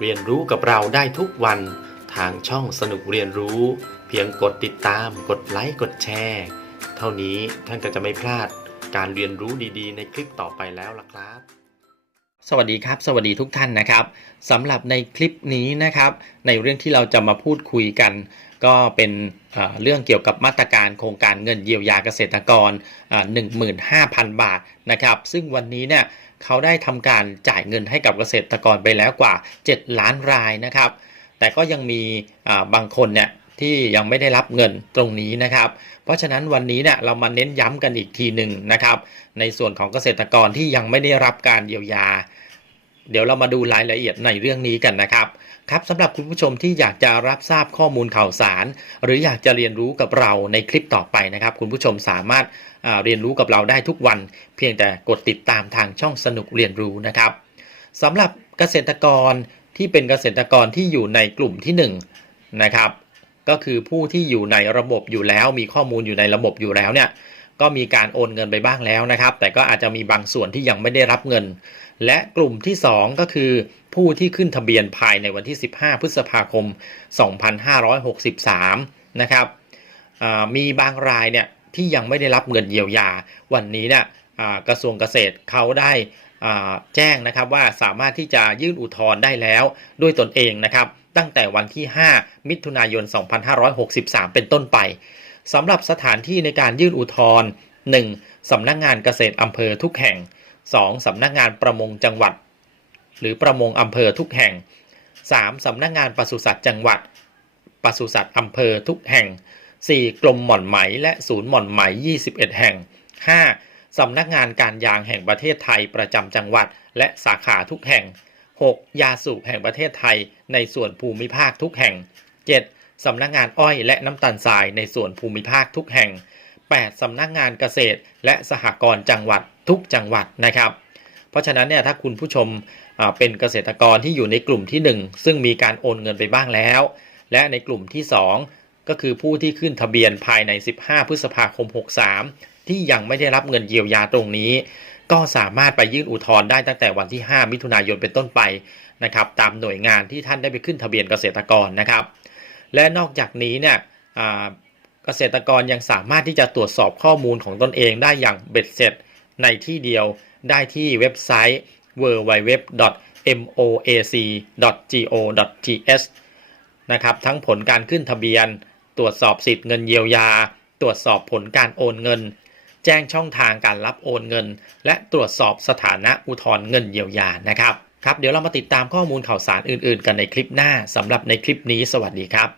เรียนรู้กับเราได้ทุกวัน ทางช่องสนุกเรียนรู้ เพียงกดติดตาม กดไลค์กดแชร์เท่านี้ท่านก็จะไม่พลาดการเรียนรู้ดีๆ ในคลิปต่อไปแล้วล่ะครับ สวัสดีครับ สวัสดีทุกท่านนะครับสำหรับในคลิปนี้นะครับ ในเรื่องที่เราจะมาพูดคุยกัน ก็เป็นเรื่องเกี่ยวกับมาตรการโครงการเงินเยียวยาเกษตรกรอ่า15,000 บาทนะครับซึ่งวันนี้เนี่ยเขาได้ทำการจ่ายเงินให้กับเกษตรกรไปแล้วกว่า 7 ล้านรายนะครับ แต่ก็ยังมีบางคนเนี่ยที่ยังไม่ได้รับเงินตรงนี้นะครับ เพราะฉะนั้นวันนี้เนี่ยเรามาเน้นย้ำกันอีกทีหนึ่งนะครับ ในส่วนของเกษตรกรที่ยังไม่ได้รับการเยียวยา เดี๋ยวเรามาดูรายละเอียดในเรื่องนี้กันนะครับครับสำหรับคุณผู้ชมที่อยากจะรับทราบข้อมูลข่าวสาร หรืออยากจะเรียนรู้กับเราในคลิปต่อไปนะครับ คุณผู้ชมสามารถาเรียนรู้กับเราได้ทุกวัน เพียงแต่กดติดตามทางช่องสนุกเรียนรู้นะครับสำหรับเกษตรกรที่เป็นเกษตรกรที่อยู่ในกลุ่มที่หนึ่งนะครับก็คือผู้ที่อยู่ในระบบอยู่แล้ว มีข้อมูลอยู่ในระบบอยู่แล้วเนี่ย ก็มีการโอนเงินไปบ้างแล้วนะครับ แต่ก็อาจจะมีบางส่วนที่ยังไม่ได้รับเงิน และกลุ่มที่ 2 ก็คือ ผู้ที่ขึ้นทะเบียนภายในวันที่ 15 พฤษภาคม 2563 นะครับมีบางรายเนี่ยที่ยังไม่ได้รับเงินเยียวยา วันนี้เนี่ยกระทรวงเกษตรเขาได้แจ้งนะครับว่าสามารถที่จะยื่นอุทธรณ์ได้แล้วด้วยตนเองนะครับ ตั้งแต่วันที่ 5 มิถุนายน 2563 เป็นต้นไป สำหรับสถานที่ในการยื่นอุทธรณ์ 1. สำนักงานเกษตรอำเภอทุกแห่ง 2. สำนักงานประมงจังหวัด หรือประมงอำเภอทุกแห่ง 3. สำนักงานปศุสัตว์จังหวัดปศุสัตว์อำเภอทุกแห่ง 4. กรมหม่อนไหมและศูนย์หม่อนไหม 21 แห่ง 5. สำนักงานการยางแห่งประเทศไทยประจำจังหวัด และสาขาทุกแห่ง 6. ยาสูบแห่งประเทศไทยในส่วนภูมิภาคทุกแห่ง 7. สำนักงานอ้อยและน้ำตาลทรายในส่วนภูมิภาคทุกแห่ง 8. สำนักงานเกษตร และสหกรณ์จังหวัดทุกจังหวัดนะครับ เพราะฉะนั้นเนี่ยถ้าคุณผู้ชมเป็นเกษตรกรที่อยู่ในกลุ่มที่ 1 ซึ่งมีการโอนเงินไปบ้างแล้ว และในกลุ่มที่ 2 ก็คือผู้ที่ขึ้นทะเบียนภายใน 15 พฤษภาคม 63 ที่ยังไม่ได้รับเงินเยียวยาตรงนี้ ก็สามารถไปยื่นอุทธรณ์ได้ตั้งแต่วันที่ 5 มิถุนายนเป็นต้นไปนะครับตามหน่วยงานที่ท่านได้ไปขึ้นทะเบียนเกษตรกรนะครับ และนอกจากนี้เนี่ยเกษตรกรยังสามารถที่จะตรวจสอบข้อมูลของตนเองได้อย่างเบ็ดเสร็จในที่เดียวได้ที่เว็บไซต์ www.moac.go.th นะครับทั้งผลการขึ้นทะเบียน ตรวจสอบสิทธิ์เงินเยียวยา ตรวจสอบผลการโอนเงิน แจ้งช่องทางการรับโอนเงิน และตรวจสอบสถานะอุทธรณ์เงินเยียวยานะครับครับเดี๋ยวเรามาติดตามข้อมูลข่าวสารอื่นๆ กันในคลิปหน้าสำหรับในคลิปนี้สวัสดีครับ